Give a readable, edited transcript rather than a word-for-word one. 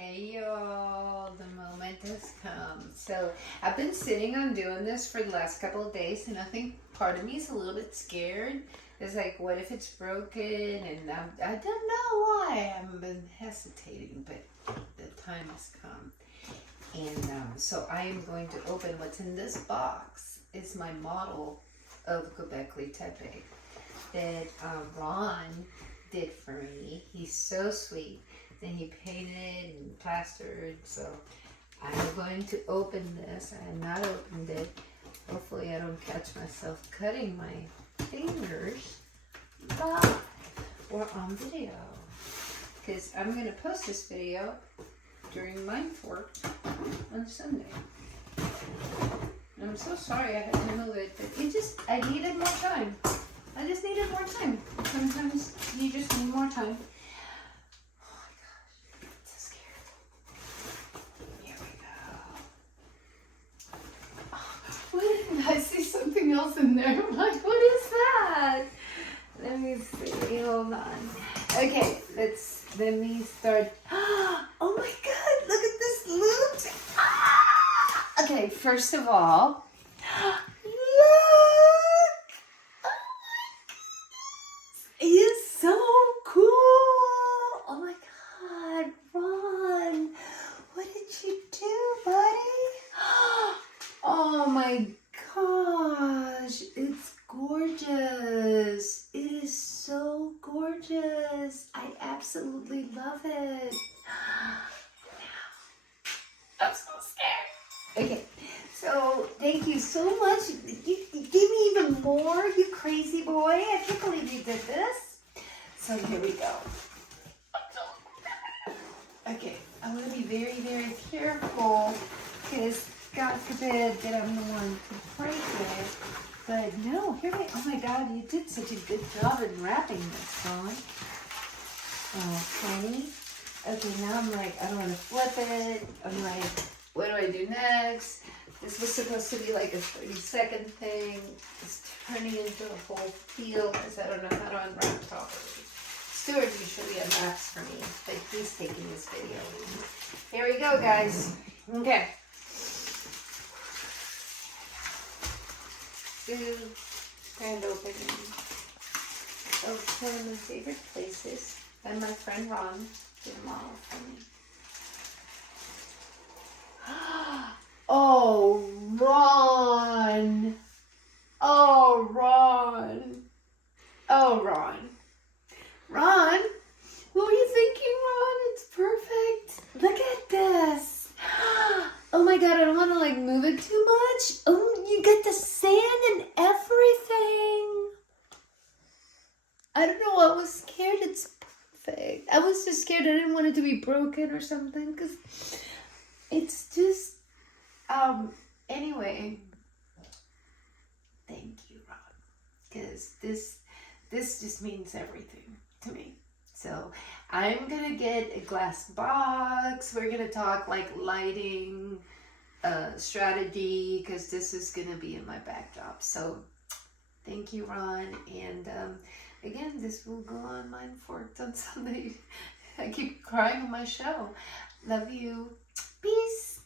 Hey y'all, the moment has come. So I've been sitting on doing this for the last couple of days, and I think part of me is a little bit scared. It's like, what if it's broken? And I don't know why I haven't been hesitating, but the time has come. And so I am going to open what's in this box. It's my model of Gobekli Tepe that Ron did for me. He's so sweet. Then he painted and plastered. So I'm going to open this. I have not opened it. Hopefully I don't catch myself cutting my fingers live or on video. Because I'm going to post this video during Mindforked on Sunday. And I'm so sorry I had to move it, but I needed more time. I just needed more time. Sometimes you just need more time. Oh my gosh, I'm so scared. Here we go. Oh, what did I see something else in there? I'm like, what is that? Let me see. Hold on. Okay, let me start. Oh my god, look at this loot. Okay, first of all, look. It is so cool. Oh my god, Ron, what did you do, buddy? Oh my gosh, it's gorgeous. It is so gorgeous. I absolutely love it. I'm so scared. Okay, so thank you so much. You gave me even more, you crazy boy. I can't believe you did this. So here we go. Okay, I'm going to be very, very careful because God forbid that I'm the one to break it. But no, here we, oh my God, you did such a good job in wrapping this, Ron. Oh, honey. Okay, now I'm like, I don't want to flip it. I'm like, what do I do next? This was supposed to be like a 30-second thing. It's turning into a whole field because I don't know how to unwrap properly. Stuart usually unwraps for me, but he's taking this video. Here we go, guys. Okay. Grand opening of one of my favorite places that my friend Ron did a model for me. Oh, Ron. Oh, Ron. Oh, Ron. Ron, what were you thinking, Ron? It's perfect. Look at this. Oh my God, I don't want to like move it too much. Oh, you get the sand and everything. I don't know, I was scared. It's perfect. I was just scared. I didn't want it to be broken or something because it's just, anyway. Thank you, Ron, because this just means everything to me. So I'm gonna get a glass box. We're gonna talk like lighting strategy because this is gonna be in my backdrop. So thank you, Ron, and again, this will go on Mindforked on Sunday. I keep crying on my show. Love you. Peace.